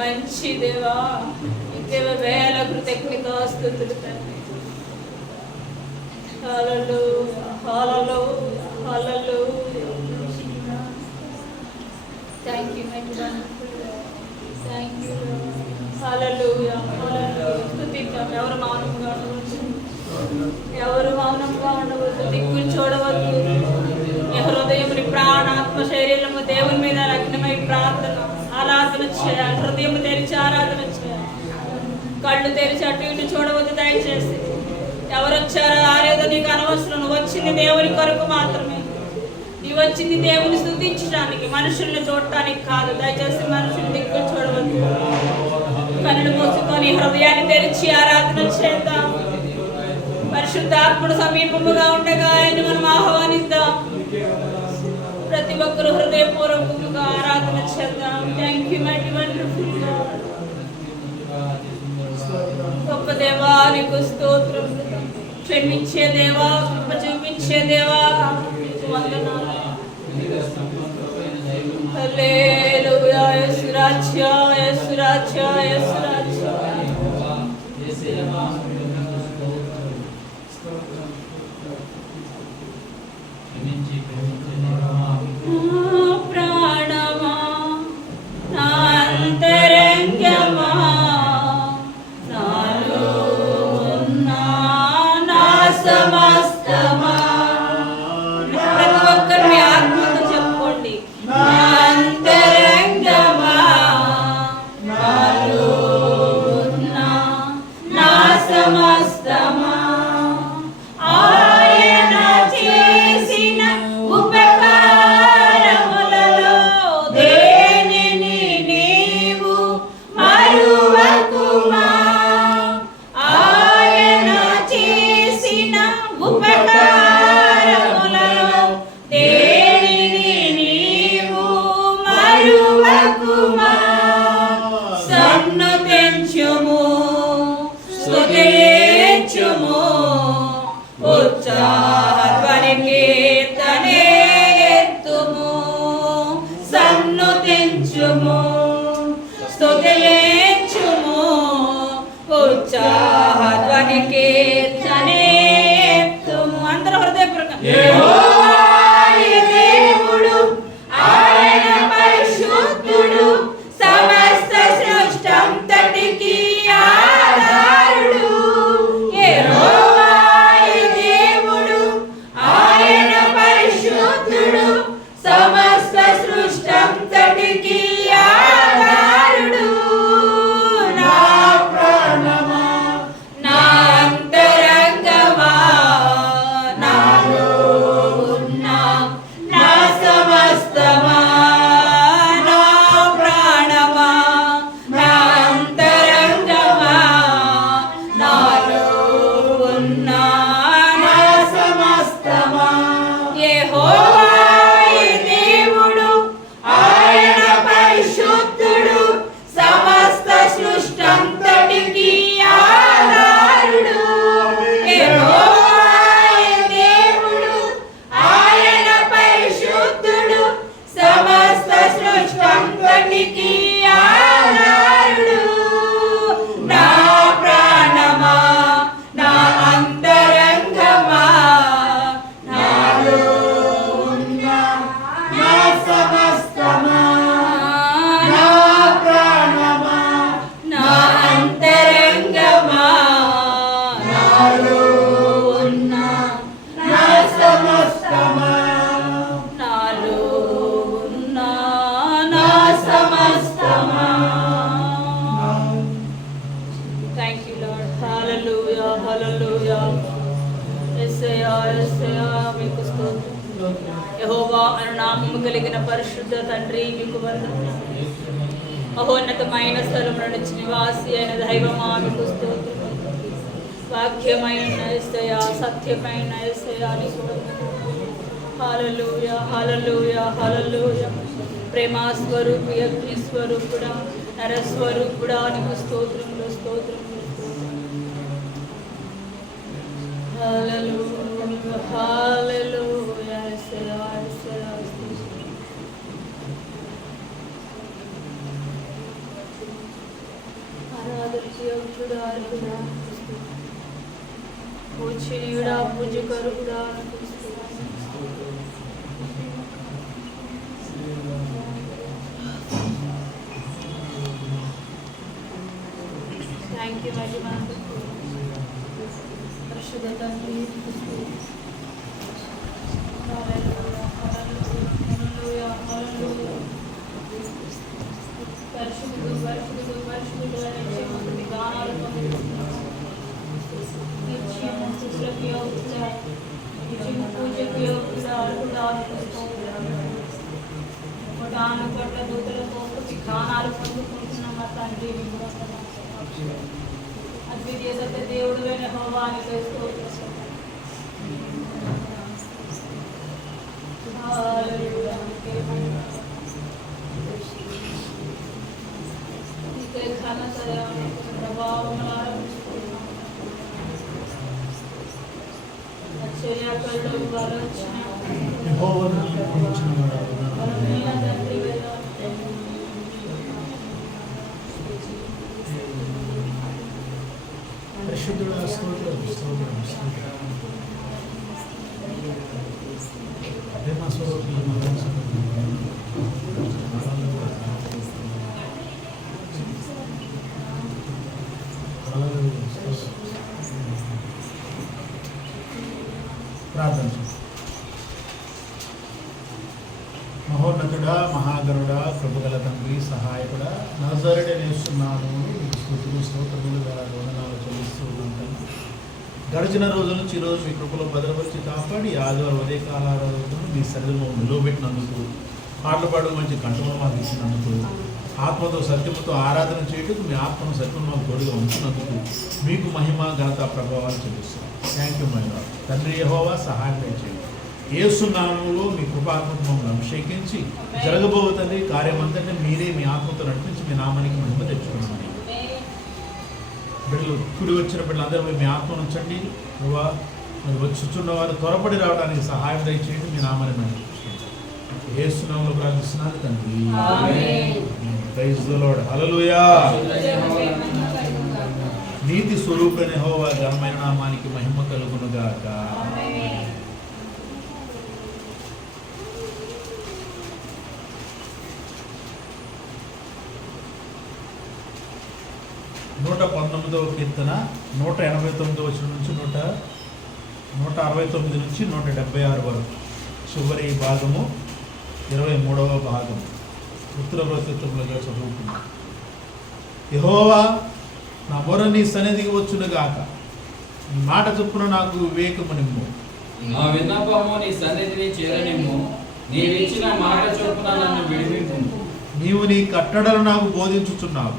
మంచి దేవా, ఇంకే వేల కృతజ్ఞతాస్తుతులు తండ్రి. Hallelujah, hallelujah, hallelujah. Thank you my wonderful lord. Thank you lord. Hallelujah, hallelujah. స్తుతిద్దాం. ఎవరు మౌనంగా ఉండవద్దు, ఎవరు మౌనంగా ఉండవద్దు, దిక్కులు చూడవద్దు. ఈ హృదయముని ప్రాణాత్మ శరీరము దేవుని మీద లగ్నమై ప్రార్థన ఆరాధన చేయాలి. హృదయం తెరిచి ఆరాధన చేయాలి. కళ్ళు తెరిచి అటు ఇటు చూడవద్దు దయచేసి. ఎవరు వచ్చారో రాలేదో నీకు అనవసరం. నువ్వు వచ్చింది దేవుని కొరకు మాత్రమే. నీవు వచ్చింది దేవుని స్తుతించడానికి, మనుషుల్ని చూడటానికి కాదు. దయచేసి మనుషులు దిక్కులు చూడవద్దు. కళ్ళు మూసుకొని హృదయాన్ని తెరిచి ఆరాధన చేద్దాం. పరిశుద్ధాత్ముడు సమీపముగా ఉండగా ఆయన్ని మనం ఆహ్వానిద్దాం. ప్రతి ఒక్కరు హృదయపూర్వకంగా ఆరాధన చేద్దాం. Thank you mighty wonderful God. గొప్ప దేవా నీకు స్తోత్రం. క్షమించే దేవా, కృప చూపించే దేవా వందనాలు. హల్లెలూయా. యేసు రాజ్య, యేసు రాజ్య, యేసు రాజ్య. ప్రాణమా నా అంతరంగమా నాలో ఉన్న నా సమస్తమా. ప్రతి ఒక్కరు మీ ఆత్మతో చెప్పుకోండి. నా అంతరంగమా నాలో ఉన్న నా సమస్తమా. అందరూ హృదయపూర్వకంగా యెహోవా అను నామము కలిగిన పరిశుద్ధ తండ్రి మీకు వందనాలు. మహోన్నతమైన స్థలముల నుంచి నివాసి అయిన దైవమా మీకు స్తోత్రం. వాక్యమైన యేసయ్యా, సత్యమైన యేసయ్యా నీకు వందనాలు. హల్లెలూయా, హల్లెలూయా, హల్లెలూయా. ప్రేమ స్వరూపి, అగ్ని స్వరూపుడా, నరస్వరూపుడా నీకు స్తోత్రములు, స్తోత్రములు. హల్లెలూయా, హల్లెలూయా, యేసయ్యా, యేసయ్యా. खुदा पूछनीड़ा पूज कर खुदा थैंक यू महिमा परिशुद्ध తండ్రి అద్వితీయ సత్య దేవుడు యెహోవానికి స్తోత్రం. హల్లెలూయా. నీకే ఘనత ప్రభావం ఆశ్చర్యకరుడు వరచన యెహోవాను పూజించువాడు పరిశుద్ధుడా స్తోత్రం స్తోత్రం స్తోత్రం ప్రేమ స్వరూపులు ప్రార్థన మహోన్నతుడా మహాగరుడా కృపగల తండ్రి సహాయకుడా నజరేయుడైన యేసునామమున మీకు స్తుతులు స్తోత్రములు వందనాలు చెల్లిస్తూ ఉంటాను. గడిచిన రోజుల నుంచి ఈరోజు మీ కృపలో భద్రపరిచి కాపాడి ఆదివారం ఉదయకాల రోజును మీ సన్నిధిలో నిలువబెట్టినందుకు పాటలు పాడు మంచి కంఠంలో మాకు ఇచ్చినందుకు ఆత్మతో సత్యముతో ఆరాధన చేయటకు మీ ఆత్మను సత్యం మాకు తోడుగా ఉంచినందుకు మీకు మహిమ ఘనత ప్రభావాలు చెల్లిస్తున్నాం. Thank you my lord. తండ్రి యెహోవా సహాయం చేయండి. యేసు నామములో మీ కృపాత్మకు మమ్మల్ని అభిషేకించి జరగబోతుంది కార్యమంతటి మీరే మీ ఆత్మతో నడిపించి మీ నామానికి మహిమ తెచ్చుకున్నామని బిడ్డలు కుడి వచ్చిన బిడ్డలందరూ మీ ఆత్మను ఉంచండి. ప్రభా మరి వచ్చుచున్న వారు త్వరపడి రావడానికి సహాయం దయచేయండి. మీ నామాన్ని మహిమ యేసు నామములో ప్రార్థిస్తున్నాను తండ్రి. Praise the lord. హల్లెలూయా. నీతి స్వరూపైన యెహోవా ఘనమైన నామానికి మహిమ కలుగును గాక. 119వ కీర్తన 189వ వచనం నుంచి 169 నుంచి 176 వరకు చివరి భాగము 23వ భాగము ఉత్తర ప్రస్తుతంలో చదువుకున్నాం. యెహోవా నా మొర నీ సన్నిధికి వచ్చునుగాక, నీ మాట చొప్పున నాకు వివేకము నిమ్ము. నా విన్నపము నీ సన్నిధిని చేరనిమ్ము, నీవిచ్చిన మాట చొప్పున నన్ను విడిపింపు. నీవు నీ కట్టడలు నాకు బోధించుచున్నావు,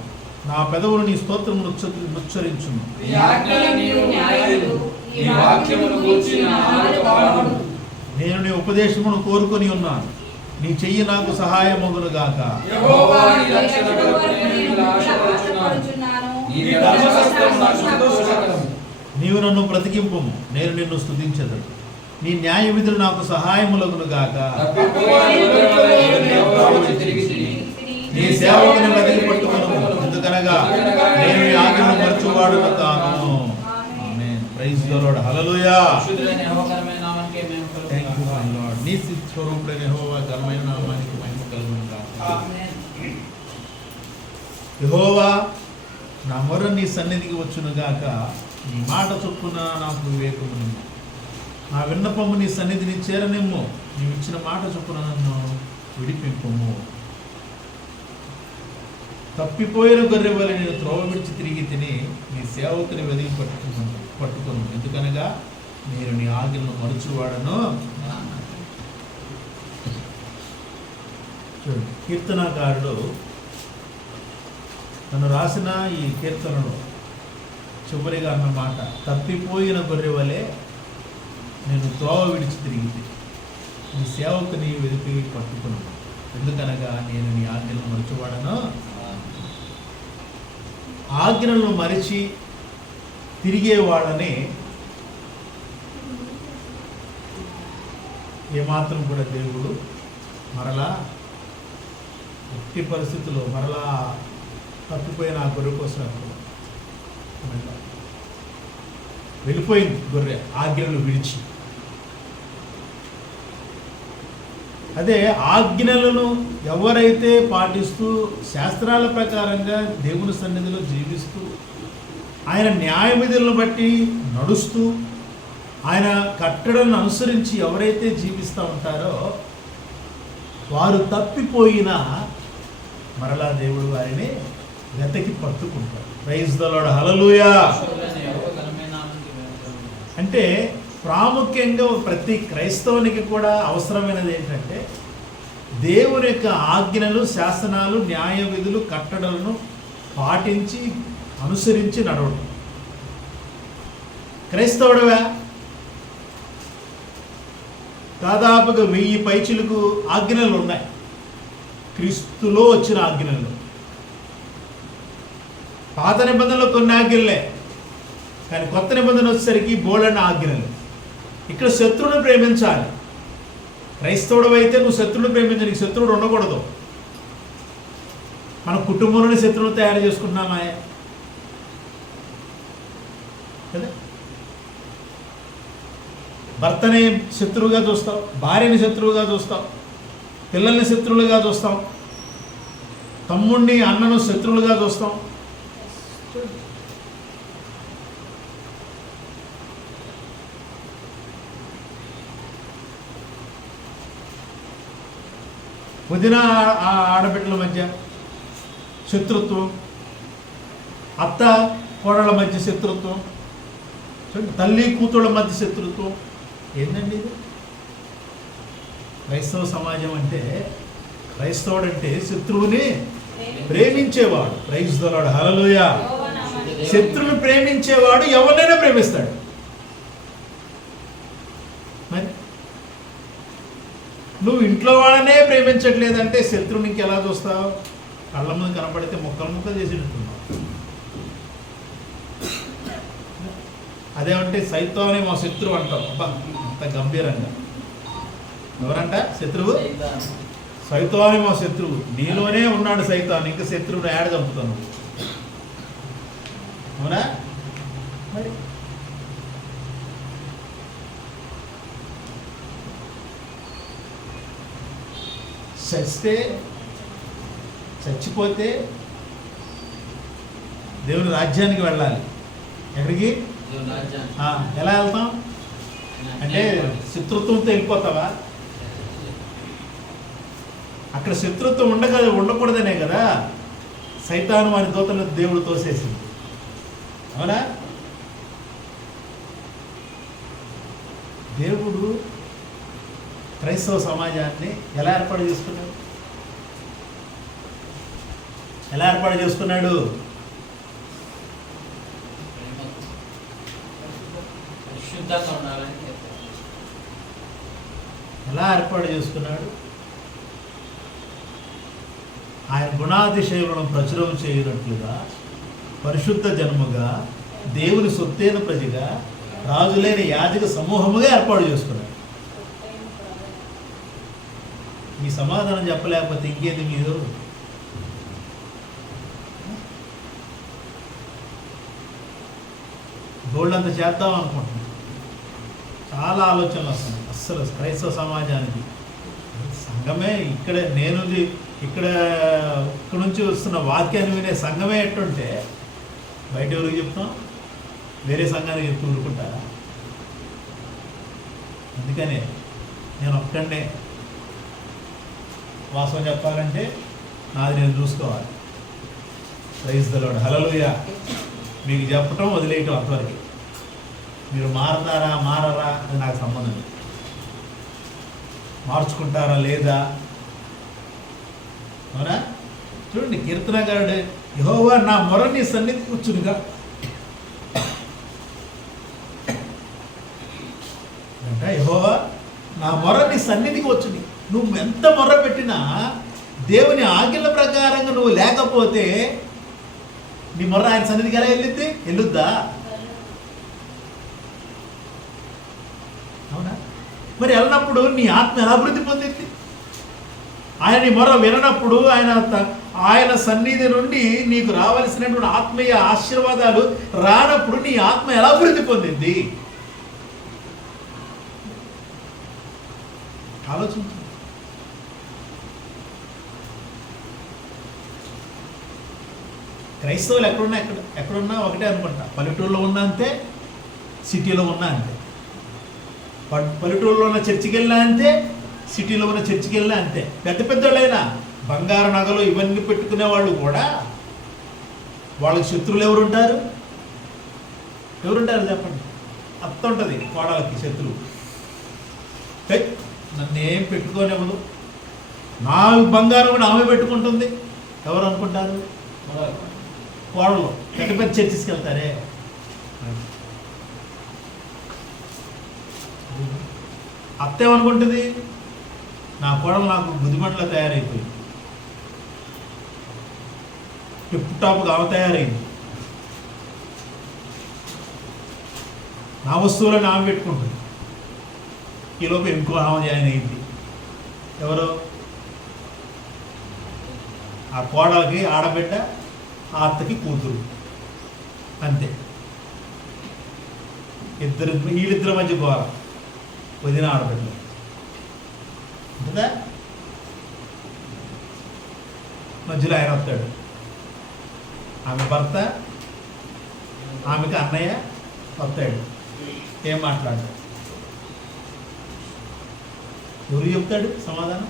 నా పెదవులు నీ స్తోత్రమును ఉచ్చరించును. నేను నీ ఉపదేశమును కోరుకొని ఉన్నాను, నీ చెయ్యి నాకు సహాయమగును గాక. నీవు నన్ను బ్రతికింపుము, నేను నిన్ను స్తుతించెదను. నీ న్యాయ విధులు నాకు సహాయములగును గాక. నీ సేవకుని వెతికి పట్టుకొను, ఎందుకనగా నేను నీ ఆజ్ఞను మరచువాడును కాను. Amen. Praise the lord. Hallelujah. Thank you my lord. నీ స్వరూపుడైన యెహోవా ఘనమైన నామానికి మహిమ కలుగును గాక. ఆమేన్. యెహోవా నా మొర నీ సన్నిధికి వచ్చును గాక, నీ మాట చొప్పున నాకు వివేకము నిమ్ము. నా విన్నపము నీ సన్నిధిని చేరనిమ్ము, నీవు ఇచ్చిన మాట చొప్పున నన్ను విడిపింపుము. తప్పిపోయిన గొర్రె వలె నేను త్రోవ విడిచి తిరిగి తిని నీ సేవకుని వెదికి పట్టుకును, ఎందుకనగా నేను నీ ఆజ్ఞలను మరచువాడను. చూడండి, కీర్తనాకారుడు తను రాసిన ఈ కీర్తనలో చివరిగా అన్న మాట, తప్పిపోయిన గొర్రె వలె నేను త్రోవ విడిచి తిరిగి నీ సేవకుని వెదికి పట్టుకును, ఎందుకనగా నేను నీ ఆజ్ఞలను మరచువాడను. ఆజ్ఞలను మరిచి తిరిగే వాళ్ళని ఏమాత్రం కూడా దేవుడు మరలా ఎట్టి పరిస్థితుల్లో మరలా తప్పిపోయిన ఆ గొర్రె కోసం వెళ్ళిపోయింది గొర్రె ఆజ్ఞలు విడిచి. అదే ఆజ్ఞలను ఎవరైతే పాటిస్తూ శాస్త్రాల ప్రకారంగా దేవుని సన్నిధిలో జీవిస్తూ ఆయన న్యాయ విధులను బట్టి నడుస్తూ ఆయన కట్టడలను అనుసరించి ఎవరైతే జీవిస్తూ ఉంటారో వారు తప్పిపోయినా మరలా దేవుడు వారిని వెతకి పట్టుకుంటాడు. ప్రైజ్ ద లార్డ్, హల్లెలూయా. అంటే ప్రాముఖ్యంగా ప్రతి క్రైస్తవునికి కూడా అవసరమైనది ఏంటంటే దేవుని యొక్క ఆజ్ఞలు, శాసనాలు, న్యాయ విధులు, కట్టడలను పాటించి అనుసరించి నడవడం. క్రైస్తవుడివా? దాదాపుగా 1000 పైచిలకు ఆజ్ఞలు ఉన్నాయి క్రీస్తులో వచ్చిన ఆజ్ఞలు. పాత నిబంధనలో కొన్ని ఆజ్ఞలే, కానీ కొత్త నిబంధన వచ్చేసరికి బోల్డన్న ఆజ్ఞలు. ఇక్కడ శత్రువుని ప్రేమించాలి. క్రైస్తవుడు అయితే నువ్వు శత్రువుని ప్రేమించాలి, నీకు శత్రువుడు ఉండకూడదు. మన కుటుంబంలోనే శత్రువులు తయారు చేసుకుంటున్నామా కదా? భర్తని శత్రువుగా చూస్తావు, భార్యని శత్రువుగా చూస్తావు, పిల్లల్ని శత్రువులుగా చూస్తాం, తమ్ముడిని అన్నను శత్రువులుగా చూస్తాం. వదిన ఆడబిడ్డల మధ్య శత్రుత్వం, అత్త కోడళ్ళ మధ్య శత్రుత్వం, తల్లి కూతుళ్ళ మధ్య శత్రుత్వం. ఏంటండి ఇది? క్రైస్తవ సమాజం అంటే, క్రైస్తవుడు అంటే శత్రువుని ప్రేమించేవాడు. ప్రైజ్ ద లార్డ్, హల్లెలూయా. శత్రువుని ప్రేమించేవాడు ఎవరినైనా ప్రేమిస్తాడు. మరి నువ్వు ఇంట్లో వాళ్ళనే ప్రేమించట్లేదంటే శత్రువుని ఇంకెలా చూస్తావు? కళ్ళ ముందు కనపడితే ముక్కలు చేసినట్టున్నావు. అదేమంటే సైతానే మా శత్రువు అంటావు. అబ్బా, అంత గంభీరంగా. ఎవరంట శత్రువు? సైతానే మా శత్రువు. నీలోనే ఉన్నాడు సైతాన్, ఇంకా శత్రువుని ఏడ చంపుతాను. అవునా? మరి చచ్చిపోతే దేవుని రాజ్యానికి వెళ్ళాలి. ఎక్కడికి? ఎలా వెళ్తాం అంటే శత్రుత్వంతో వెళ్ళిపోతావా? అక్కడ శత్రుత్వం ఉండకూడదనే కదా సైతాను వారి దూతలను దేవుడు తోసేసింది. అవునా? దేవుడు క్రైస్తవ సమాజాన్ని ఎలా ఏర్పాటు చేసుకున్నాడు? ఎలా ఏర్పాటు చేసుకున్నాడు? ఎలా ఏర్పాటు చేసుకున్నాడు? ఆయన గుణాతిశయములను ప్రచురం చేయనట్లుగా పరిశుద్ధ జన్మగా దేవుని సొత్తైన ప్రజగా రాజులైన యాజక సమూహముగా ఏర్పాటు చేసుకున్నాడు. మీ సమాధానం చెప్పలేకపోతే ఇంకేది మీరు? గోల్డ్ చేద్దాం అనుకుంటున్నాం. చాలా ఆలోచనలు వస్తున్నాయి. అస్సలు క్రైస్తవ సమాజానికి సంఘమే ఇక్కడ నుంచి వస్తున్న వాక్యాన్ని వినే సంఘమే ఎట్టుంటే బయట ఎవరికి చెప్తాం? వేరే సంఘానికి చెప్తూ ఊరుకుంటారా? అందుకనే నేను ఒక్కడే వాస్తవం చెప్పాలంటే నాది నేను చూసుకోవాలి. ప్రైజ్ ద లార్డ్, హల్లెలూయా. మీకు చెప్పటం వదిలేయటం అంతవరకు. మీరు మారతారా మారరా అది నాకు సంబంధం లేదు. మార్చుకుంటారా లేదా? అవునా? చూడండి, కీర్తనగారుడు యెహోవా నా మొర నీ సన్నిధికి వచ్చునుగా అంటే యెహోవా నా మొర నీ సన్నిధికి వచ్చుని. నువ్వు ఎంత మొర్ర పెట్టినా దేవుని ఆజ్ఞల ప్రకారంగా నువ్వు లేకపోతే నీ మొర్ర ఆయన సన్నిధికి ఎలా వెళ్ళుద్దా? అవునా? మరి వెళ్ళినప్పుడు నీ ఆత్మ ఎలా అభివృద్ధి పొందింది? ఆయన నీ మొర్ర విననప్పుడు, ఆయన ఆయన సన్నిధి నుండి నీకు రావలసినటువంటి ఆత్మీయ ఆశీర్వాదాలు రానప్పుడు నీ ఆత్మ ఎలా అభివృద్ధి పొందింది? ఆలోచించు. క్రైస్తవులు ఎక్కడున్నా ఒకటే అనుకుంటా. పల్లెటూరులో ఉన్నా అంతే, సిటీలో ఉన్నా అంతే. పల్లెటూరులో ఉన్న చర్చికి వెళ్ళినా అంతే, సిటీలో ఉన్న చర్చికి వెళ్ళినా అంతే. పెద్ద పెద్దోళ్ళైనా బంగారు నగలు ఇవన్నీ పెట్టుకునే వాళ్ళు కూడా వాళ్ళకి శత్రువులు ఎవరుంటారు చెప్పండి. అత్త ఉంటుంది కోడలకి శత్రువు. నన్ను ఏం పెట్టుకోనివ్వదు, నా బంగారం కూడా ఆమె పెట్టుకుంటుంది. ఎవరు అనుకుంటారు? కోడలు. పెద్ద పెద్ద చర్చికి వెళ్తారే. అత్త ఏమనుకుంటుంది? నా కోడలు నాకు గుదిమంటలో తయారైపోయింది, టిప్ టాప్గా ఆమె తయారైంది, నా వస్తువులను ఆమె పెట్టుకుంటుంది. ఈలోపు ఇంకో ఆమె జాయిన్ అయింది. ఎవరు? ఆ కోడలకి ఆడబిడ్డ, ఆ అత్తకి కూతురు. అంతే. వీళ్ళిద్దరి మధ్య గోర, వదిన ఆడబిడ్డ ఉంటుందా? మధ్యలో ఆయన వస్తాడు. ఆమె భర్త, ఆమెకి అన్నయ్య వస్తాడు. ఏం మాట్లాడతాడు? ఎవరు చెప్తాడు సమాధానం?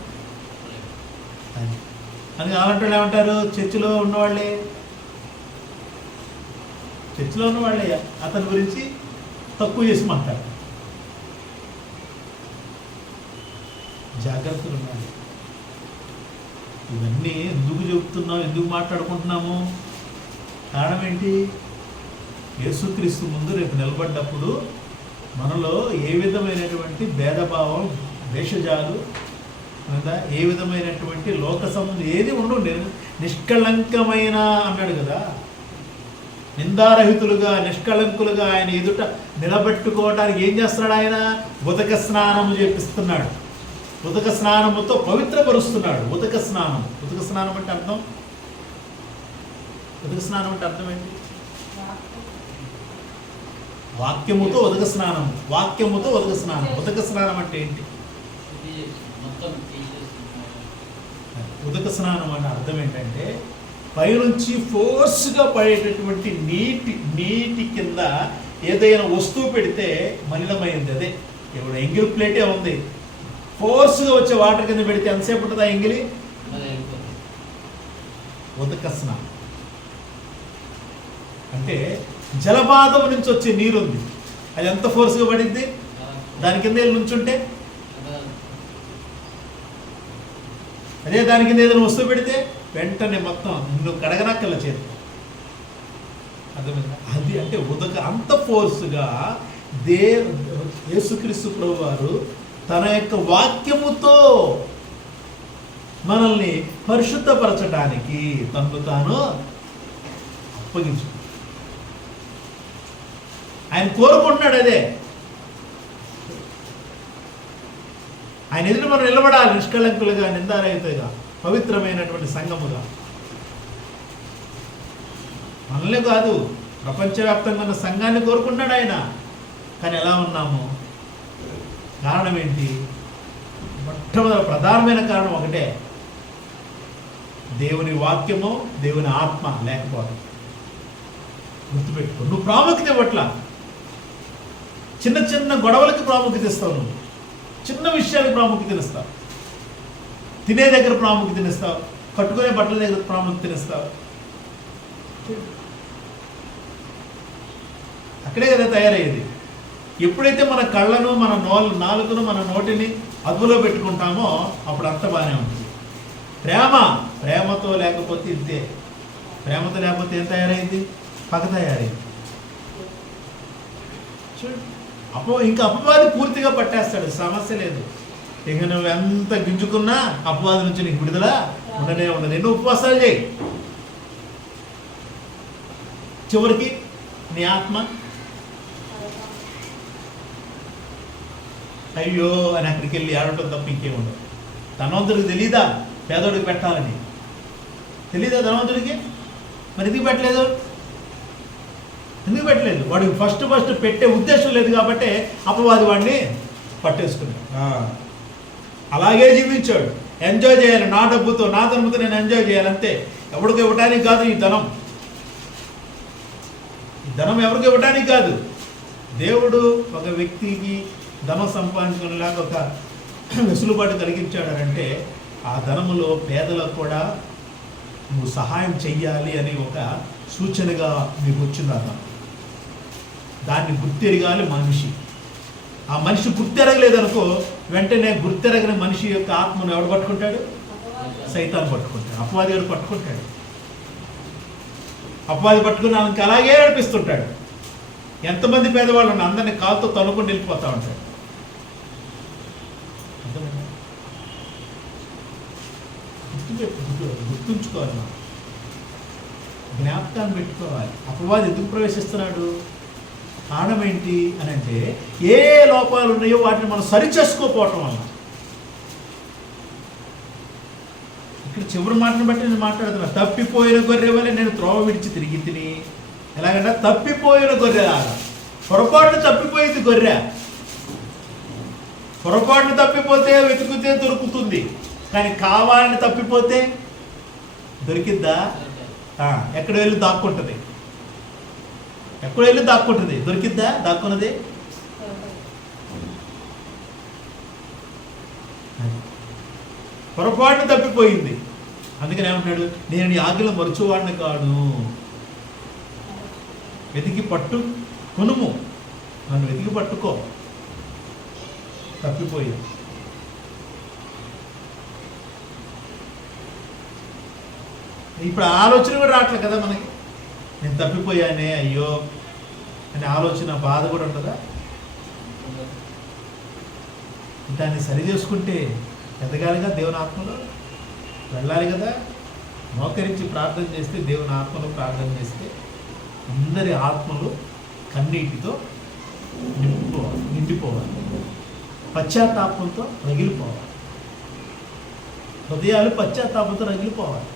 అని అలాంటి వాళ్ళు ఏమంటారు? చర్చిలో ఉన్నవాళ్ళే అతని గురించి తక్కువ చేసి మాట్లాడతారు. జాగ్రత్తలు ఉండాలి. ఇవన్నీ ఎందుకు చెబుతున్నాం, ఎందుకు మాట్లాడుకుంటున్నాము? కారణం ఏంటి? యేసుక్రీస్తు ముందు రేపు నిలబడ్డప్పుడు మనలో ఏ విధమైనటువంటి భేదభావం, భేషజాలు, ఏ విధమైనటువంటి లోక సంబంధం ఏది ఉండవు. నిష్కళంకమైన అన్నాడు కదా, నిందారహితులుగా నిష్కళంకులుగా ఆయన ఎదుట నిలబెట్టుకోవడానికి ఏం చేస్తున్నాడు? ఆయన ఉదక స్నానము చేపిస్తున్నాడు. ఉదక స్నానముతో పవిత్రపరుస్తున్నాడు. ఉదక స్నానం అంటే అర్థం? ఉదక స్నానం అంటే అర్థం ఏంటి? వాక్యముతో ఉదక స్నానం. ఉదక స్నానం అంటే ఏంటి? ఉదక స్నానం అనే అర్థం ఏంటంటే పైనుంచి ఫోర్స్గా పడేటటువంటి నీటి కింద ఏదైనా వస్తువు పెడితే మలినమైంది. అదే ఇప్పుడు ఎంగిల్ ప్లేటే ఉంది, ఫోర్స్గా వచ్చే వాటర్ కింద పెడితే ఎంతసేపు ఉంటుంది ఆ ఎంగిలి? ఉదక స్నానం అంటే జలపాతం నుంచి వచ్చే నీరు ఉంది, అది ఎంత ఫోర్స్గా పడింది? దాని కింద వెళ్ళి నుంచుంటే, అదే దాని కింద ఏదైనా వస్తువు పెడితే వెంటనే మొత్తం నువ్వు కడగనక్కల చేతి. అర్థమైందా? అది అంటే ఉదక అంత ఫోర్స్గా యేసుక్రీస్తు ప్రభువారు తన యొక్క వాక్యముతో మనల్ని పరిశుద్ధపరచడానికి తనను తాను అప్పగించు. ఆయన కోరుకుంటున్నాడు అదే. ఆయన ఎదురు మనం నిలబడాలి, నిష్కళంకులుగా, నిందారహితులుగా, పవిత్రమైనటువంటి సంఘముగా. మనల్నే కాదు, ప్రపంచవ్యాప్తంగా ఉన్న సంఘాన్ని కోరుకుంటున్నాడు ఆయన. కానీ ఎలా ఉన్నాము? కారణం ఏంటి? మొట్టమొదటి ప్రధానమైన కారణం ఒకటే, దేవుని వాక్యము, దేవుని ఆత్మ లేకపోవడం. గుర్తుపెట్టుకో. నువ్వు ప్రాముఖ్యత ఇవ్వట్లా. చిన్న చిన్న గొడవలకి ప్రాముఖ్యత ఇస్తావు, నువ్వు చిన్న విషయాలకు ప్రాముఖ్యత ఇస్తావు, తినే దగ్గర ప్రాముఖ్యత ఇస్తావు, కట్టుకునే బట్టల దగ్గర ప్రాముఖ్యత ఇస్తావు. అక్కడే కదా తయారయ్యేది. ఎప్పుడైతే మన కళ్ళను, మన నాలుకను, మన నోటిని అదుపులో పెట్టుకుంటామో అప్పుడు అంత బాగానే ఉంటుంది. ప్రేమతో లేకపోతే ఇంతే. ప్రేమతో లేకపోతే ఏం తయారైంది? పగ తయారైంది. చూడు, ఇంకా అపవాది పూర్తిగా పట్టేస్తాడు, సమస్య లేదు. ఇక నువ్వు ఎంత గింజుకున్నా అపవాది నుంచి నీకు విడుదల ఉండనే ఉండదు. ఎన్నో ఉపవాసాలు చేయి, చివరికి నీ ఆత్మ అయ్యో అని అక్కడికి వెళ్ళి ఆడటం తప్ప ఇంకేముండదు. తనవంతుడికి తెలీదా పేదోడికి పెట్టాలని? తెలీదా ధనవంతుడికి? మరి ఎందుకు పెట్టలేదు? ఎందుకు పెట్టలేదు? వాడికి ఫస్ట్ పెట్టే ఉద్దేశం లేదు కాబట్టి అపవాది వాడిని పట్టేసుకున్నాడు. అలాగే జీవించాడు. ఎంజాయ్ చేయాలి, నా డబ్బుతో నా ధనముతో నేను ఎంజాయ్ చేయాలి అంతే. ఎవరికి ఇవ్వడానికి కాదు ఈ ధనం. ఈ ధనం ఎవరికి ఇవ్వడానికి కాదు. దేవుడు ఒక వ్యక్తికి ధనం సంపాదించుకునేలాగా ఒక వెసులుబాటు కలిగించాడంటే ఆ ధనములో పేదలకు కూడా నువ్వు సహాయం చెయ్యాలి అని ఒక సూచనగా మీకు వచ్చింది. ఆ ధనం దాన్ని గుర్తెరగాలి మనిషి. ఆ మనిషి గుర్తెరగలేదనుకో వెంటనే గుర్తెరగని మనిషి యొక్క ఆత్మను ఎవడు పట్టుకుంటాడు? సైతాన్ని పట్టుకుంటాడు. అపవాది గారు పట్టుకుంటాడు. అపవాది పట్టుకుని ఆయనకి అలాగే ఏడిపిస్తుంటాడు. ఎంతమంది పేదవాళ్ళు ఉన్నా అందరినీ కాలుతో తనుకుని వెళ్ళిపోతూ ఉంటాడు. గుర్తుంచుకోవాలి, మనం జ్ఞాపకాన్ని పెట్టుకోవాలి. అపవాది ఎందుకు ప్రవేశిస్తున్నాడు? కారణం ఏంటి అని అంటే ఏ లోపాలు ఉన్నాయో వాటిని మనం సరిచేసుకోకపోవటం వల్ల. ఇక్కడ చివరి మాటను బట్టి నేను మాట్లాడుతున్నా. తప్పిపోయిన గొర్రె వల్ల నేను త్రోవ విడిచి తిరిగి తిని. ఎలాగంటే తప్పిపోయిన గొర్రెలాగా. పొరపాటును తప్పిపోయింది గొర్రె. పొరపాటును తప్పిపోతే వెతుకుతే దొరుకుతుంది, కానీ కావాలని తప్పిపోతే దొరికిద్దా? ఎక్కడ వెళ్ళి దాక్కుంటుంది. ఎక్కడ వెళ్ళి దాక్కుంటుంది. దొరికిద్దా దాక్కున్నది? పొరపాటును తప్పిపోయింది. అందుకని ఏమంటున్నాడు? నేను నీ ఆజ్ఞలు మరచువాడిని కాడు. వెతికి పట్టు కొనుము, నన్ను వెతికి పట్టుకో. తప్పిపోయింది. ఇప్పుడు ఆలోచన కూడా రావట్లేదు కదా మనకి. నేను తప్పిపోయానే అయ్యో అనే ఆలోచన, బాధ కూడా ఉంటుందా? దాన్ని సరి చేసుకుంటే ఎదగాలిగా, దేవుని ఆత్మలో వెళ్ళాలి కదా. మోకరించి ప్రార్థన చేస్తే, దేవుని ఆత్మలో ప్రార్థన చేస్తే అందరి ఆత్మలు కన్నీటితో నిండిపోవాలి. పశ్చాత్తాపంతో రగిలిపోవాలి. హృదయాలు పశ్చాత్తాపంతో రగిలిపోవాలి.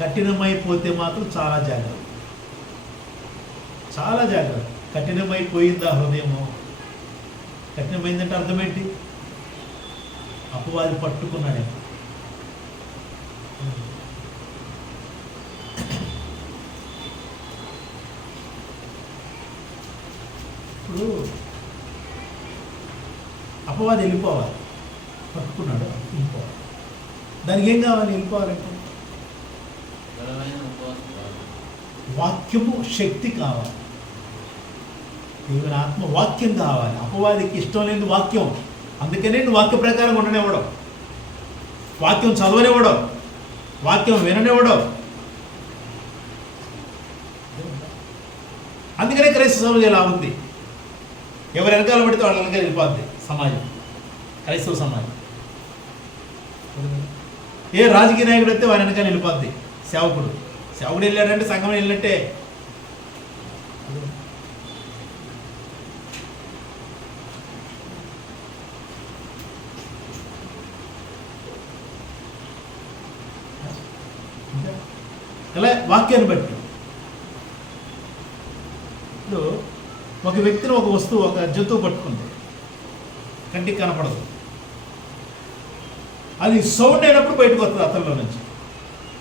కఠినమైపోతే మాత్రం చాలా జాగ్రత్త, చాలా జాగ్రత్త. కఠినమైపోయిందా హృదయము? కఠినమైందంటే అర్థం ఏంటి? అపవాది పట్టుకున్నాడే. ఇప్పుడు అపవాది వెళ్ళిపోవాలి. పట్టుకున్నాడు, వెళ్ళిపోవాలి. దానికి ఏం కావాలి? వెళ్ళిపోవాలంటే వాక్యము శక్తి కావాలి. దేవుని ఆత్మ వాక్యం కావాలి. అపవాదికి ఇష్టం లేని వాక్యం. అందుకనే నువ్వు వాక్య ప్రకారం ఉండనివ్వడం, వాక్యం చదవనివ్వడం, వాక్యం విననివ్వడం. అందుకనే క్రైస్తవ సమాజం ఇలా ఉంది. ఎవరు వెనకాల పడితే వాళ్ళ వెనకాల వెళ్ళిపోద్ది సమాజం, క్రైస్తవ సమాజం. ఏ రాజకీయ నాయకుడు అయితే వారి వెనకాల వెళ్ళిపోద్ది. సేవకుడు వెళ్ళాడంటే సంఘం వెళ్ళినట్టే. అలా వాక్యాన్ని బట్టి. ఇప్పుడు ఒక వ్యక్తిని, ఒక వస్తువు, ఒక జంతువు పట్టుకుంది, కంటికి కనపడదు. అది సౌండ్ అయినప్పుడు బయటకు వస్తుంది అతనిలో నుంచి,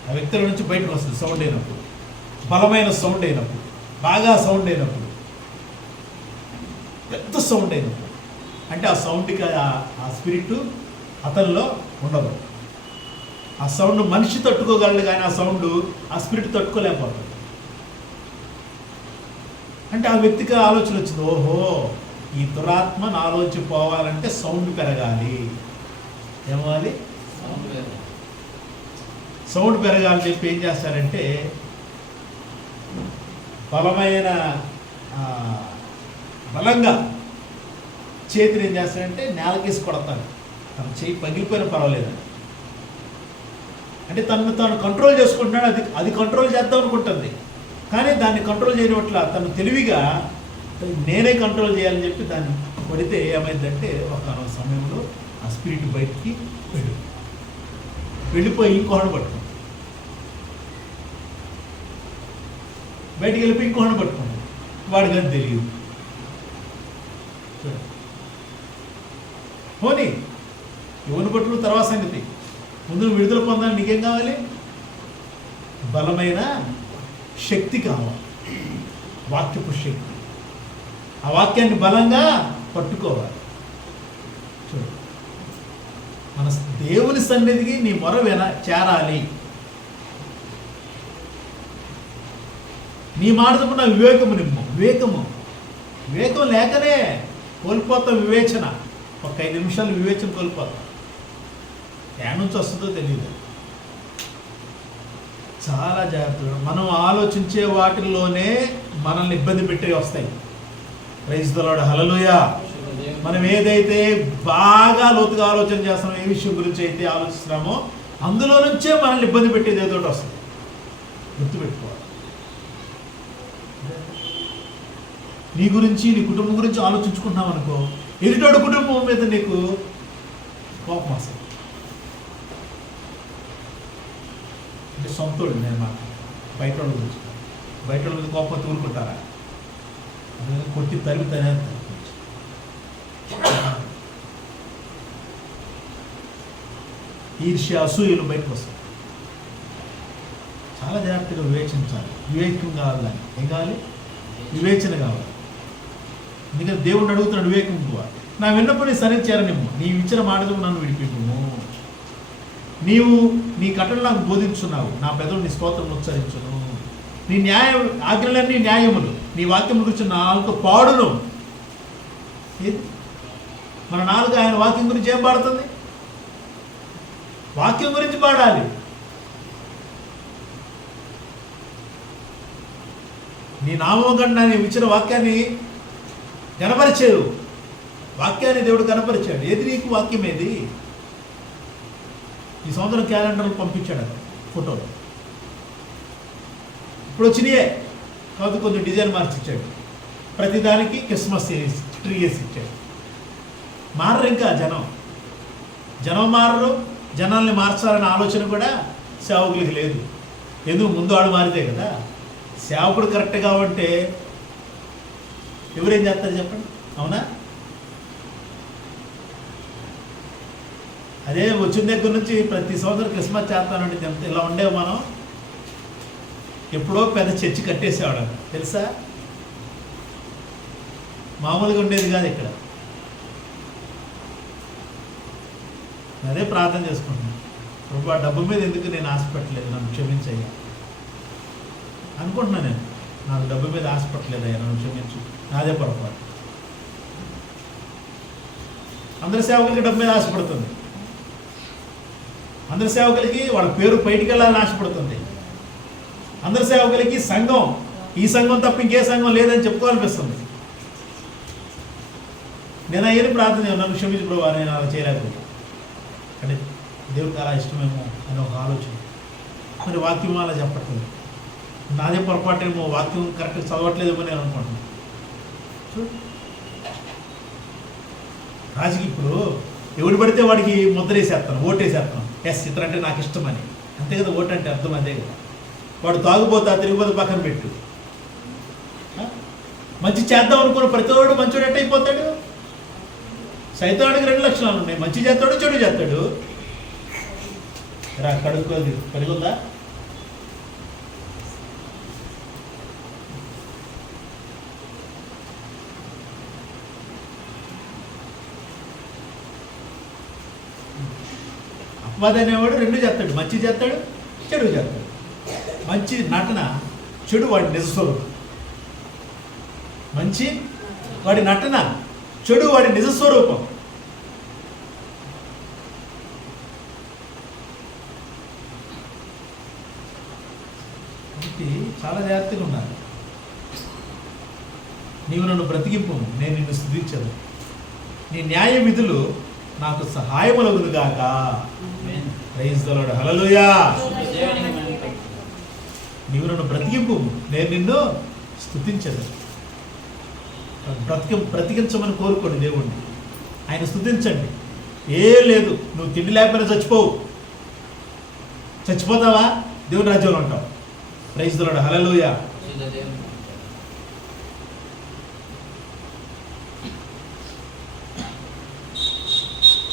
ఆ వ్యక్తుల నుంచి బయటకు వస్తుంది. సౌండ్ అయినప్పుడు, బలమైన సౌండ్ అయినప్పుడు, బాగా సౌండ్ అయినప్పుడు, పెద్ద సౌండ్ అయినప్పుడు, అంటే ఆ సౌండ్కి ఆ స్పిరిట్ అతనిలో ఉండదు. ఆ సౌండ్ మనిషి తట్టుకోగలడు, కానీ ఆ సౌండ్ ఆ స్పిరిట్ తట్టుకోలేకపోతుంది. అంటే ఆ వ్యక్తికి ఆలోచన వచ్చింది, ఓహో ఈ దురాత్మ నాలోంచి పోవాలంటే సౌండ్ పెరగాలి. ఏమవ్వాలి? సౌండ్ పెరగాలని చెప్పి ఏం చేస్తారంటే, బలంగా చేతిని ఏం చేస్తారంటే నేలకేసి కొడతారు. తన చేయి పగిలిపోయినా పర్వాలేదు, అంటే తనను తాను కంట్రోల్ చేసుకుంటున్నాడు. అది కంట్రోల్ చేద్దాం అనుకుంటుంది, కానీ దాన్ని కంట్రోల్ చేయనట్ల తను తెలివిగా నేనే కంట్రోల్ చేయాలని చెప్పి దాన్ని కొడితే ఏమైందంటే ఒక సమయంలో ఆ స్పిరిట్ బయటికి వెళ్ళిపోయి ఇంకోటి పట్టుకుంది. బయటికి వెళ్ళిపోయి ఇంకోహన పట్టుకుంటాడు, వాడికి అది తెలియదు. పోనీ ఎవరిని పట్టుకున్న తర్వాత సంగతి, ముందు నువ్వు విడుదల పొందాలి. నీకేం కావాలి? బలమైన శక్తి కావాలి, వాక్యపు శక్తి. ఆ వాక్యాన్ని బలంగా పట్టుకోవాలి. చూడు, మన దేవుని సన్నిధికి నీ మొర చేరాలి. నీ మాటకు నా వివేకము నిమ్ము. వివేకం లేకనే కోల్పోతాం వివేచన. ఒక 5 నిమిషాలు వివేచన కోల్పోతాం. ఎక్కడి నుంచి వస్తుందో తెలియదు. చాలా జాగ్రత్తగా మనం ఆలోచించే వాటిల్లోనే మనల్ని ఇబ్బంది పెట్టి వస్తాయి. ప్రైజ్ ది లార్డ్, హల్లెలూయా. మనం ఏదైతే బాగా లోతుగా ఆలోచన చేస్తున్నామో, ఏ విషయం గురించి అయితే ఆలోచిస్తున్నామో, అందులో నుంచే మనల్ని ఇబ్బంది పెట్టేది ఏదో ఒకటి వస్తుంది. గుర్తుపెట్టుకోవాలి. నీ గురించి, నీ కుటుంబం గురించి ఆలోచించుకుంటున్నావు అనుకో, ఎదుటోడు కుటుంబం మీద నీకు కోపం వస్తుంది. అంటే సొంతోడు నేను మాట, బయట వాళ్ళ గురించి. బయట వాళ్ళ మీద కోపం తూరుకుంటారా? కొట్టి తరిగి తనేస్తారు. ఈర్ష్య, అసూయలు బయటకు వస్తాయి. చాలా జాగ్రత్తగా వివేచించాలి. వివేకం కావాలి. దాన్ని ఏం కావాలి? వివేచన కావాలి. ఎందుకంటే దేవుడిని అడుగుతున్నాడు వివేకం కావాలి. నా విన్నప్పుడు నీ సరించారనిమ్ము, నీ ఇచ్చిన మాటలు నన్ను విడిపిమ్ము. నీవు నీ కట్టలు నాకు బోధించున్నావు, నా పెదవులు నీ స్తోత్రం ఉచ్చరించును. నీ ఆజ్ఞలన్నీ న్యాయములు, నీ వాక్యం గురించి నా నాలుక పాడును. మన నాలుక ఆయన వాక్యం గురించి ఏం పాడుతుంది? వాక్యం గురించి పాడాలి. నీ నామం కన్నా నీవు ఇచ్చిన వాక్యాన్ని కనపరిచేవు. వాక్యాన్ని దేవుడు కనపరిచాడు. ఏది నీకు వాక్యం? ఏది? ఈ సంవత్సరం క్యాలెండర్లు పంపించాడు ఫోటోలు. ఇప్పుడు వచ్చినాయే కాబట్టి కొంచెం డిజైన్ మార్చిచ్చాడు. ప్రతిదానికి క్రిస్మస్ ట్రీ వేసి ఇచ్చాడు. మారరు ఇంకా జనం మారరు. జనాల్ని మార్చాలనే ఆలోచన కూడా సేవకులకి లేదు. ఎందుకు? ముందు ఆడు మారితే కదా. సేవకుడు కరెక్ట్గా ఉంటే ఎవరేం చేస్తారు చెప్పండి? అవునా? అదే వచ్చిన దగ్గర నుంచి ప్రతి సంవత్సరం క్రిస్మస్ చేస్తానంటే ఇలా ఉండేవి మనం. ఎప్పుడో పెద్ద చర్చి కట్టేసేవాడు తెలుసా? మామూలుగా ఉండేది కాదు ఇక్కడ. అదే ప్రార్థన చేసుకుంటున్నాను, ప్రభు ఆ డబ్బు మీద ఎందుకు నేను ఆశపట్టలేదు, నన్ను క్షమించయ్యా అనుకుంటున్నాను. నేను నాకు డబ్బు మీద ఆశపట్టలేదయ్యా, నన్ను క్షమించు, నాదే పొరపాటు. అందరి సేవకులకి డబ్బు మీద ఆశపడుతుంది. అందరి సేవకులకి వాళ్ళ పేరు బయటికి వెళ్ళాలని ఆశపడుతుంది. అందరి సేవకులకి సంఘం, ఈ సంఘం తప్ప ఇంకే సంఘం లేదని చెప్పుకోవాలనిపిస్తుంది. నేను అయ్యని ప్రార్థన, నన్ను క్షమించు ప్రభు, నేను అలా చేయలేకపోతే. అంటే దేవుడికి అలా ఇష్టమేమో అని ఒక ఆలోచన. మరి వాక్యం అలా చెప్పట్లేదు, నాదే పొరపాటేమో, వాక్యం కరెక్ట్గా చదవట్లేదేమో నేను అనుకుంటున్నాను. రాజకీయ ఇప్పుడు ఎవడు పడితే వాడికి ముద్రేసేస్తాను, ఓటేసేస్తాను. ఎస్ ఇతరంటే నాకు ఇష్టమని. అంతే కదా, ఓటు అంటే అర్థం అదే కదా. వాడు తాగుపోతా తిరిగిపోతే పక్కన పెట్టు. మంచి చేద్దాం అనుకున్న ప్రతివాడు మంచోడు ఎట్ట అయిపోతాడు? సైతానికి 2 లక్షణాలు ఉన్నాయి. మంచి చేస్తాడు, చెడు చేస్తాడు. రా కడుక్కోది కడుగుందా? అపవాది అనేవాడు 2 చేస్తాడు, మంచి చేస్తాడు, చెడు చేస్తాడు. మంచి నటన, చెడు వాడి నిజస్వరూపం. మంచి వాడి నటన, చెడు వాడి నిజస్వరూపం. చాలా జాగ్రత్తగా ఉండాలి. నీవు నన్ను బ్రతికింపు, నేను నిన్ను స్తుతించను. నీ న్యాయ విధులు నాకు సహాయములగునుగాక. ప్రైజ్ ది లార్డ్, హల్లెలూయా. నీవు నన్ను బ్రతికింపు, నేను నిన్ను స్తుతించను. బ్రతికించమని కోరుకోండి దేవుణ్ణి, ఆయన స్తుతించండి. ఏం లేదు, నువ్వు తిండి లేకపోయినా చచ్చిపోవు. చచ్చిపోతావా? దేవుని రాజ్యంలో ఉంటావు. ప్రైజ్ ది లార్డ్, హల్లెలూయా.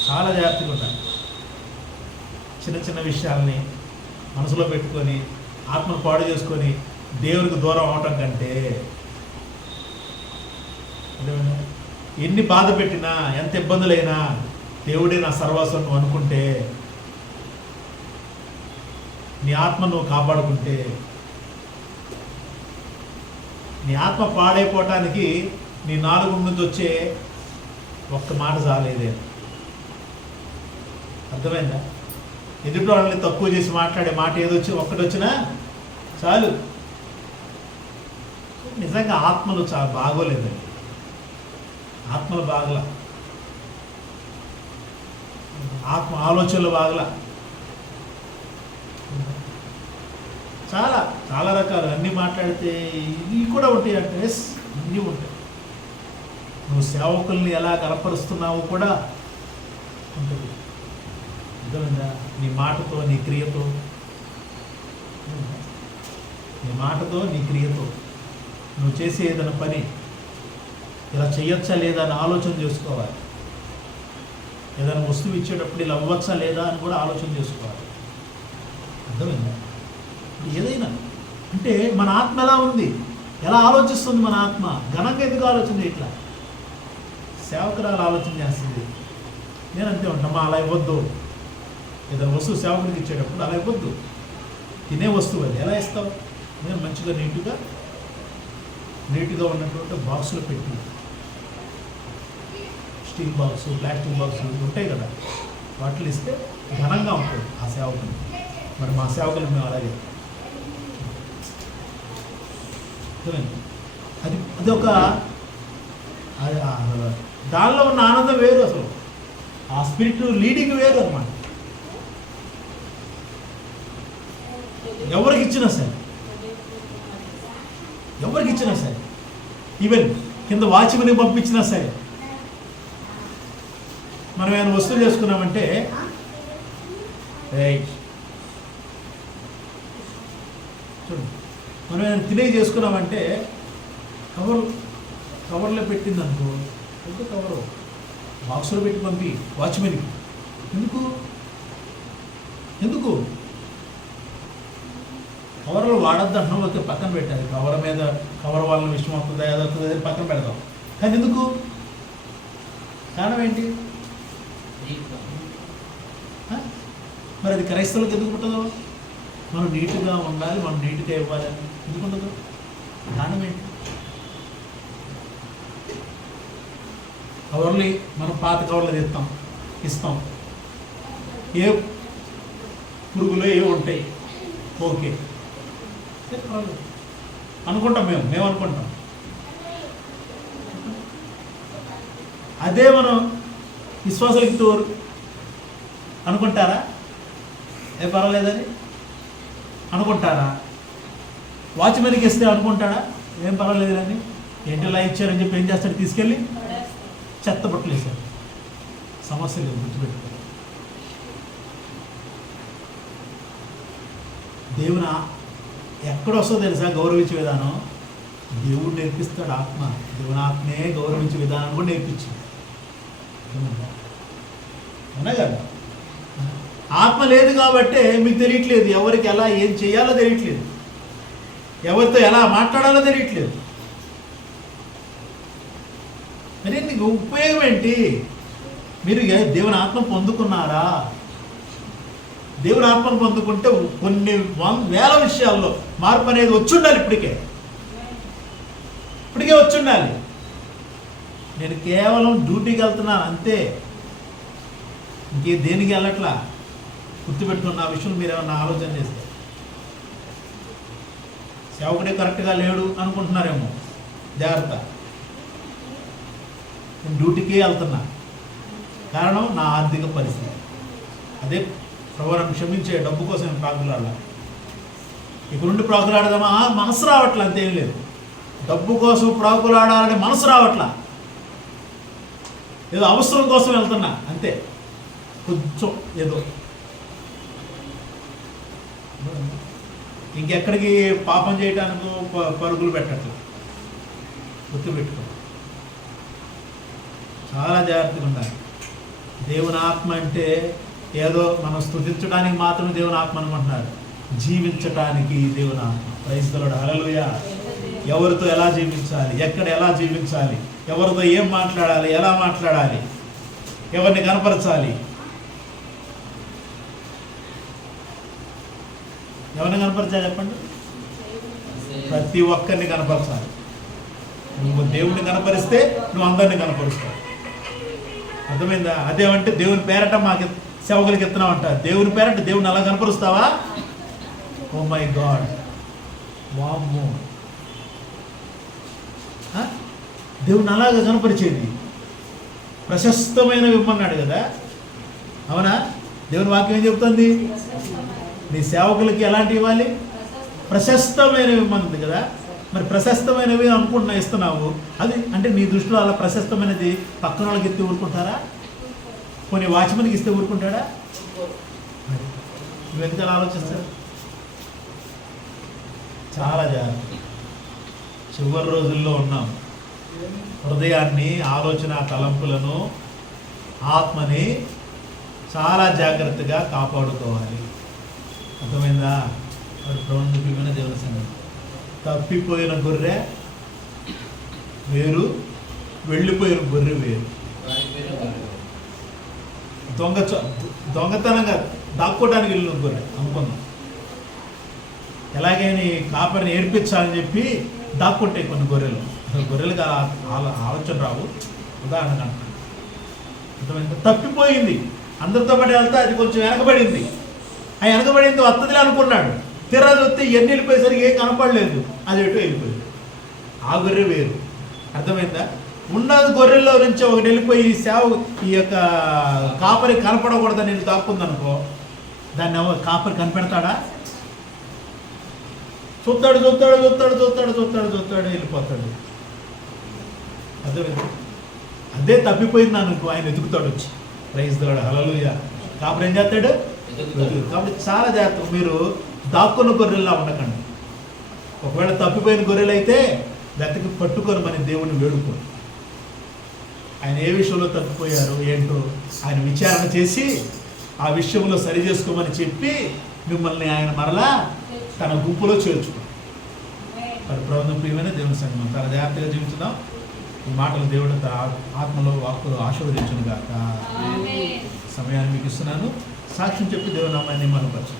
చాలా జాగ్రత్తగా ఉండాలి. చిన్న చిన్న విషయాల్ని మనసులో పెట్టుకొని ఆత్మను పాడు చేసుకొని దేవునికి దూరం అవటం కంటే, అదేమన్నా ఎన్ని బాధ పెట్టినా ఎంత ఇబ్బందులైనా దేవుడే నా సర్వస్వం నువ్వు అనుకుంటే, నీ ఆత్మ నువ్వు కాపాడుకుంటే, నీ ఆత్మ పాడైపోవటానికి నీ నాలుగు ముందు వచ్చే ఒక్క మాట చాలేదే. అర్థమైందా? ఎదుటి వాళ్ళని తక్కువ చేసి మాట్లాడే మాట ఏదొచ్చి ఒక్కటి వచ్చినా చాలు. నిజంగా ఆత్మలు చాలా బాగోలేదండి. ఆత్మలు బాగల, ఆత్మ ఆలోచనలు బాగల. చాలా చాలా రకాలు అన్నీ మాట్లాడితే ఇవి కూడా ఉంటాయి అంటే అన్నీ ఉంటాయి. నువ్వు సేవకుల్ని ఎలా కనపరుస్తున్నావు కూడా ఉంటుంది. అర్థమైందా? నీ మాటతో నీ క్రియతో, నీ మాటతో నీ క్రియతో నువ్వు చేసే ఏదైనా పని ఇలా చేయొచ్చా లేదా అని ఆలోచన చేసుకోవాలి. ఏదైనా వస్తువు ఇచ్చేటప్పుడు ఇలా అవ్వచ్చా లేదా అని కూడా ఆలోచన చేసుకోవాలి. అర్థమైందా? ఏదైనా అంటే మన ఆత్మ ఎలా ఉంది, ఎలా ఆలోచిస్తుంది మన ఆత్మ? ఘనంగా ఎందుకు ఆలోచన చేయట్లా? సేవకురాలు ఆలోచన చేస్తుంది. నేను అంతే ఉంటామా, అలా ఇవ్వద్దు. ఏదైనా వస్తువు సేవకుడికి ఇచ్చేటప్పుడు అలా ఇవ్వద్దు. తినే వస్తువు అది ఎలా ఇస్తావు? నేను మంచిగా నీట్గా ఉన్నటువంటి బాక్సులో పెట్టి, స్టీల్ బాక్సు, ప్లాస్టిక్ బాక్సు ఉంటాయి కదా, వాటిని ఇస్తే ఘనంగా ఉంటుంది ఆ సేవకుని. మరి మా సేవకులు మేము అలాగే. అది ఒక దానిలో ఉన్న ఆనందం వేరు. అసలు ఆ స్పిరిట్ లీడింగ్ వేరు అన్నమాట. ఎవరికి ఇచ్చినా సరే, ఈవెన్ కింద వాచ్మెన్ పంపించినా సరే, మనం ఏమైనా వస్తువులు చేసుకున్నామంటే, చూడండి, మనం ఏమైనా తినే చేసుకున్నామంటే కవర్లో పెట్టింది అనుకో, ఎందుకు కవరు బాక్స్లో పెట్టి పంపి వాచ్మెన్కి. ఎందుకు కవర్లో వాడద్దు అంటున్నాం, లేకపోతే పక్కన పెట్టాలి. కవర్ వాళ్ళ విషయం వస్తుందా ఏదవుతుందా అని పక్కన పెడతాం. కానీ ఎందుకు? కారణం ఏంటి? మరి అది క్రైస్తవులకు ఎందుకు ఉంటుందో? మనం నీట్గా ఉండాలి, మనం నీట్గా ఇవ్వాలి అని ఎందుకు ఉండదు? కారణం ఏంటి? కవర్లు మనం పాత కవర్లు ఇస్తాం. ఏ పురుగులు ఏ ఉంటాయి, ఓకే అనుకుంటాం, మేము అనుకుంటాం. అదే మనం విశ్వాసాలకి తోరు అనుకుంటారా? ఏ పర్వాలేదని అనుకుంటారా? వాచ్మెన్కి ఇస్తే అనుకుంటాడా ఏం పర్వాలేదు అని? ఏంటి ఇలా ఇచ్చారని చెప్పి ఏం చేస్తాడు? తీసుకెళ్ళి చెత్త బట్టలు వేశారు. సమస్య లేదు, గుర్తుపెట్టుకో. దేవుని ఎక్కడొస్తుందో తెలుసా గౌరవించే విధానం? దేవుడు నేర్పిస్తాడు. ఆత్మ, దేవుని ఆత్మే గౌరవించే విధానం కూడా నేర్పించింది. అవునా కదా? ఆత్మ లేదు కాబట్టే మీకు తెలియట్లేదు, ఎవరికి ఎలా ఏం చేయాలో తెలియట్లేదు, ఎవరితో ఎలా మాట్లాడాలో తెలియట్లేదు. మరి నీకు ఉపయోగం ఏంటి? మీరు దేవుని ఆత్మ పొందుకున్నారా? దేవుని ఆత్మను పొందుకుంటే కొన్ని వేల విషయాల్లో మార్పు అనేది వచ్చి ఉండాలి. ఇప్పటికే వచ్చి ఉండాలి. నేను కేవలం డ్యూటీకి వెళ్తున్నాను అంతే, ఇంకే దేనికి వెళ్ళట్లా. గుర్తుపెట్టుకున్న ఆ విషయం మీరు ఏమన్నా ఆలోచన చేస్తే, సేవకుడే కరెక్ట్గా లేడు అనుకుంటున్నారేమో, జాగ్రత్త. నేను డ్యూటీకే వెళ్తున్నా, కారణం నా ఆర్థిక పరిస్థితి. అదే ప్రభు నన్ను క్షమించే, డబ్బు కోసం నేను ప్రాకులాడాల. ఇక నుండి ప్రాకులాడదామా? మనసు రావట్లా, అంతేం లేదు. డబ్బు కోసం ప్రాకులాడాలని మనసు రావట్లా, ఏదో అవసరం కోసం వెళ్తున్నా అంతే. కొంచెం ఏదో ఇంకెక్కడికి పాపం చేయడానికి పరుగులు పెట్టట్లేదు. గుర్తుపెట్టుకో, చాలా జాగ్రత్తగా ఉండాలి. దేవుని ఆత్మ అంటే ఏదో మనం స్తుతించడానికి మాత్రమే దేవుని ఆత్మ అనుకుంటున్నారు, జీవించటానికి దేవుని ఆత్మ. ప్రైజ్ ది లార్డ్, హల్లెలూయా. ఎవరితో ఎలా జీవించాలి, ఎక్కడ ఎలా జీవించాలి, ఎవరితో ఏం మాట్లాడాలి, ఎలా మాట్లాడాలి, ఎవరిని కనపరచాలి, ఎవరిని కనపరచాలి చెప్పండి? ప్రతి ఒక్కరిని కనపరచాలి. నువ్వు దేవుడిని కనపరిస్తే నువ్వు అందరిని కనపరుస్తావు. అర్థమైందా? అదేమంటే దేవుని పేరట మాకు సేవకులకి ఎత్తున్నావు అంట. దేవుని పేరట దేవుని అలా కనపరుస్తావా? ఓ మై గాడ్, వామ్మో, దేవుని అలాగా కనపరిచేది. ప్రశస్తమైనవి ఇమ్మన్నాడు కదా, అవునా? దేవుని వాక్యం ఏం చెబుతుంది? నీ సేవకులకి ఎలాంటివి ఇవ్వాలి? ప్రశస్తమైనవి ఇమ్మంది కదా. మరి ప్రశస్తమైనవి అనుకుంటున్నా ఇస్తున్నావు, అది అంటే నీ దృష్టిలో అలా ప్రశస్తమైనది పక్కన వాళ్ళకి ఎత్తి ఊరుకుంటారా? కొన్ని వాచ్మెన్కి ఇస్తే ఊరుకుంటాడా? మరి నువ్వు ఎందుకలా ఆలోచిస్తారు? చాలా జాగ్రత్త. చివరి రోజుల్లో ఉన్నాం. హృదయాన్ని, ఆలోచన, తలంపులను, ఆత్మని చాలా జాగ్రత్తగా కాపాడుకోవాలి. అర్థమైందా? మరి ప్రభుత్వమైన దేవుని సంగతి. తప్పిపోయిన గొర్రె వేరు, వెళ్ళిపోయిన గొర్రె వేరు. దొంగతనంగా దాక్కోవడానికి వెళ్ళిన గొర్రె అనుకున్నాం. ఎలాగైనా ఈ కాపరిని ఏర్పించాలని చెప్పి దాక్కుంటాయి కొన్ని గొర్రెలు. అసలు గొర్రెలకు ఆలోచన రావు. ఉదాహరణకు అంటున్నాను, అర్థమైంది? తప్పిపోయింది, అందరితో పాటు వెళ్తా అది కొంచెం వెనకబడింది. ఆ వెనకబడింది వత్తదిలే అనుకున్నాడు. తీరా చూస్తే ఎన్ని వెళ్ళిపోయేసరికి ఏం కనపడలేదు, అది ఎటు వెళ్ళిపోయింది. ఆ గొర్రె వేరు. అర్థమైందా? ఉన్నది గొర్రెల్లో నుంచి ఒకటి వెళ్ళిపోయి ఈ యొక్క కాపరి కనపడకూడదని నేను దాక్కుందనుకో, దాన్ని కాపరి కనిపెడతాడా? చూస్తాడు చూస్తాడు చూస్తాడు చూస్తాడు చూస్తాడు చూస్తాడు వెళ్ళిపోతాడు. అర్థమైంది? అదే తప్పిపోయింది అనుకో, ఆయన ఎదుగుతాడు వచ్చి. ప్రైజ్ ది లార్డ్, హల్లెలూయా. కాపరి ఏం చేస్తాడు? కాబట్టి చాలా జాగ్రత్త. మీరు దాక్కున్న గొర్రెల్లా ఉండకండి. ఒకవేళ తప్పిపోయిన గొర్రెలు అయితే వెతకి పట్టుకొని మన దేవుని వేడుకోరు. ఆయన ఏ విషయంలో తప్పిపోయారు ఏంటో ఆయన విచారణ చేసి ఆ విషయంలో సరి చేసుకోమని చెప్పి మిమ్మల్ని ఆయన మరలా తన గుంపులో చేర్చుకోండి. మరి ప్రభుత్వం ప్రియమైన దేవుని సంగమం చాలా జాగ్రత్తగా జీవించుదాం. ఈ మాటలు దేవుడు తన ఆత్మలో వాక్కులు ఆశీర్వదించును గాక. సమయాన్ని మీకు ఇస్తున్నాను. సాక్ష్యం చెప్పి దేవుని నామాన్ని మహిమపరచు.